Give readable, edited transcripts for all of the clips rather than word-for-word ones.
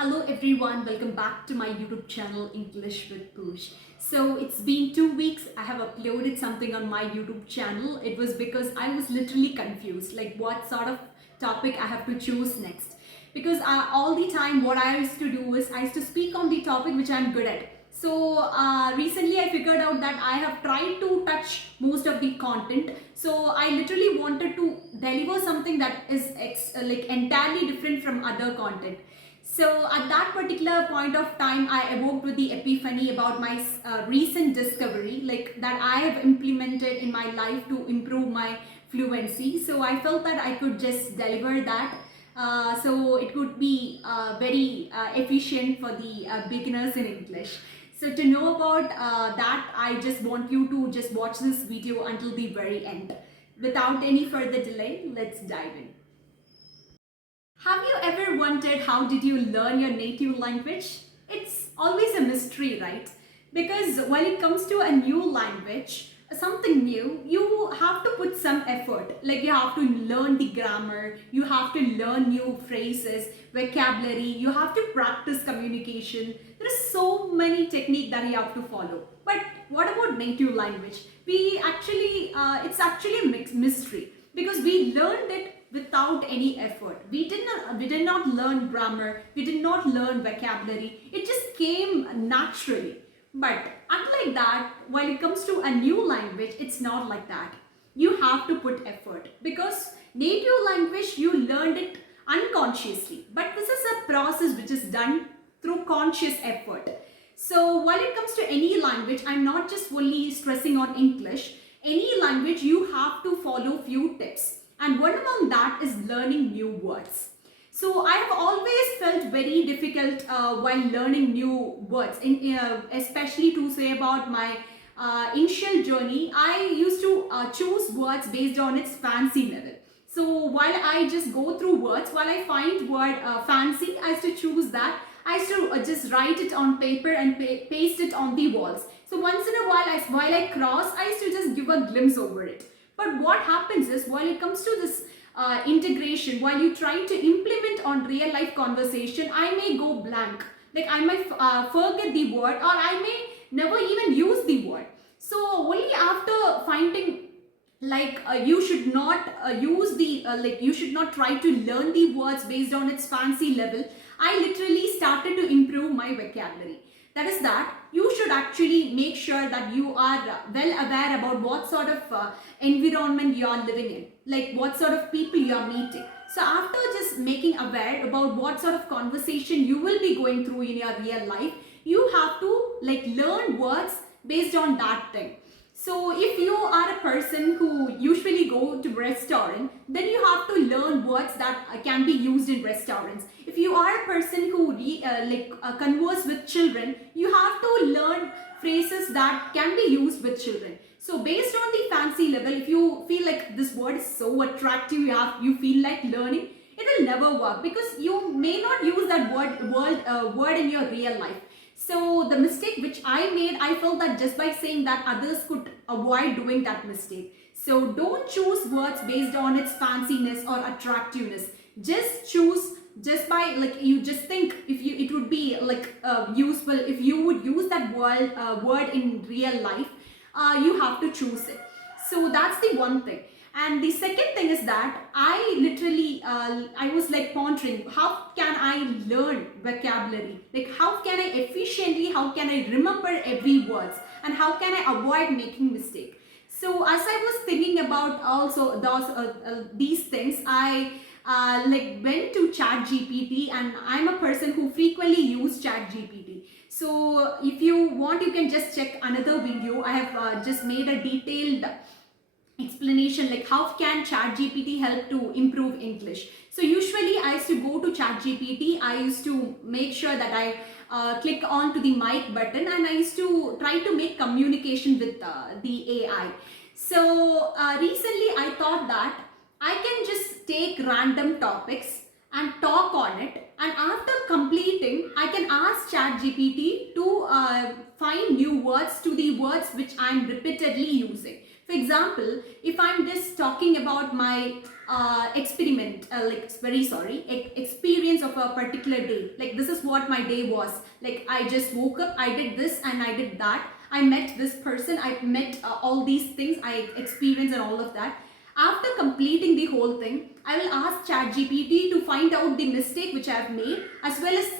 Hello everyone, welcome back to my YouTube channel English with Poosh. So it's been 2 weeks I have uploaded something on my YouTube channel. It was because I was literally confused like what sort of topic I have to choose next. Because all the time what I used to do is I used to speak on the topic which I'm good at. So recently I figured out that I have tried to touch most of the content. So I literally wanted to deliver something that is like entirely different from other content. So at that particular point of time, I awoke with the epiphany about my recent discovery, like that I have implemented in my life to improve my fluency. So I felt that I could just deliver that. So it could be very efficient for the beginners in English. So to know about that, I just want you to just watch this video until the very end. Without any further delay, let's dive in. Have you ever wondered how did you learn your native language? It's always a mystery, right? Because when it comes to a new language, something new, you have to put some effort. Like you have to learn the grammar, you have to learn new phrases, vocabulary, you have to practice communication. There are so many techniques that you have to follow. But what about native language? It's actually a mixed mystery because we learned it without any effort. We did not learn grammar, we did not learn vocabulary. It just came naturally. But unlike that, when it comes to a new language, it's not like that. You have to put effort because native language you learned it unconsciously. But this is a process which is done through conscious effort. So when it comes to any language, I'm not just fully stressing on English. Any language you have to follow few tips, and one among that is learning new words. So I have always felt very difficult while learning new words, especially to say about my initial journey. I used to choose words based on its fancy level. So while I just go through words, while I find word fancy, I used to choose that. I used to just write it on paper and paste it on the walls. So once in a while, while I cross, I used to just give a glimpse over it. But what happens is, while it comes to this integration, while you try to implement on real life conversation, I may go blank. Like I might forget the word, or I may never even use the word. So only after finding like you should not use the like you should not try to learn the words based on its fancy level, I literally started to improve my vocabulary. That is that you should actually make sure that you are well aware about what sort of environment you are living in, like what sort of people you are meeting. So after just making aware about what sort of conversation you will be going through in your real life, you have to like learn words based on that thing. So if you are a person who usually go to restaurant, then you have to learn words that can be used in restaurants. If you are a person who converse with children, you have to learn phrases that can be used with children. So based on the fancy level, if you feel like this word is so attractive, you feel like learning, it will never work because you may not use that word in your real life. So the mistake which I made, I felt that just by saying that others could avoid doing that mistake. So don't choose words based on its fanciness or attractiveness. Just choose just by like you just think if you it would be like useful if you would use that word in real life. You have to choose it. So that's the one thing. And the second thing is that I literally, I was like pondering, how can I learn vocabulary? Like how can I efficiently, how can I remember every words? And how can I avoid making mistake? So as I was thinking about also these things, I like went to ChatGPT, and I'm a person who frequently use ChatGPT. So if you want, you can just check another video. I have just made a detailed explanation like how can ChatGPT help to improve English. So usually I used to go to ChatGPT, I used to make sure that I click on to the mic button, and I used to try to make communication with the AI. So recently I thought that I can just take random topics and talk on it, and after completing I can ask ChatGPT to find new words to the words which I'm repeatedly using. For example, if I'm just talking about my experience of a particular day, like this is what my day was, like I just woke up, I did this and I did that, I met this person, I met all these things, I experienced and all of that. After completing the whole thing, I will ask ChatGPT to find out the mistake which I have made, as well as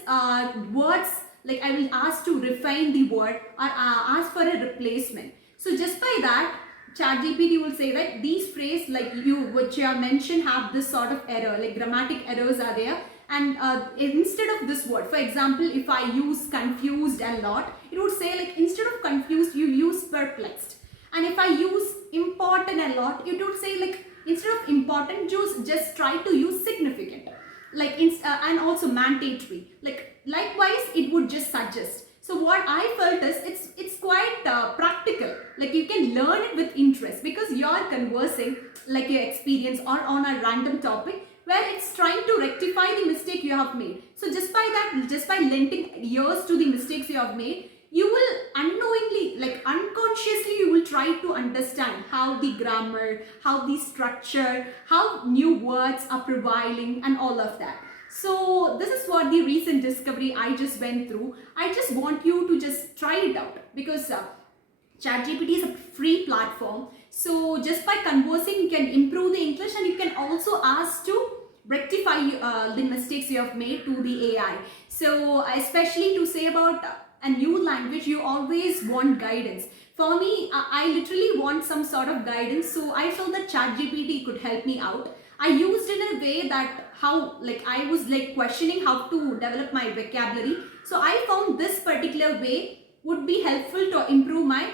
words, like I will ask to refine the word or ask for a replacement. So just by that, ChatGPT will say that these phrases like which you have mentioned have this sort of error, like grammatic errors are there. And instead of this word, for example, if I use confused a lot, it would say like instead of confused, you use perplexed. And if I use important a lot, it would say like instead of important, just try to use significant. Like and also mandatory. Like likewise, it would just suggest. So what I felt is it's quite practical. Like you can learn it with interest because you are conversing like your experience or on a random topic where it's trying to rectify the mistake you have made. So just by that, just by lending ears to the mistakes you have made, you will unknowingly, like unconsciously, you will try to understand how the grammar, how the structure, how new words are prevailing and all of that. So this is what the recent discovery I just went through. I just want you to just try it out because ChatGPT is a free platform. So just by conversing, you can improve the English and you can also ask to rectify the mistakes you have made to the AI. So especially to say about a new language, you always want guidance. For me, I literally want some sort of guidance. So I felt that ChatGPT could help me out. I used it in a way that how like I was like questioning how to develop my vocabulary. So I found this particular way would be helpful to improve my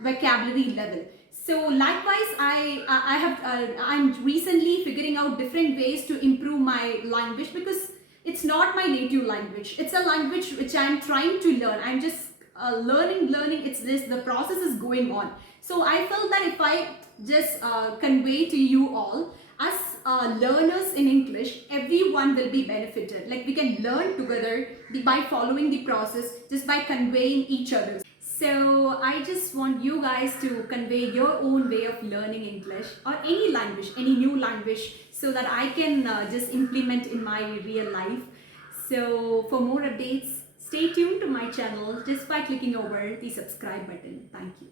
vocabulary level. So likewise, I'm recently figuring out different ways to improve my language because it's not my native language. It's a language which I'm trying to learn. I'm just learning. It's this, the process is going on. So I felt that if I just convey to you all as learners in English, everyone will be benefited. Like we can learn together by following the process, just by conveying each other. So I just want you guys to convey your own way of learning English or any language, any new language, so that I can just implement in my real life. So for more updates, stay tuned to my channel just by clicking over the subscribe button. Thank you.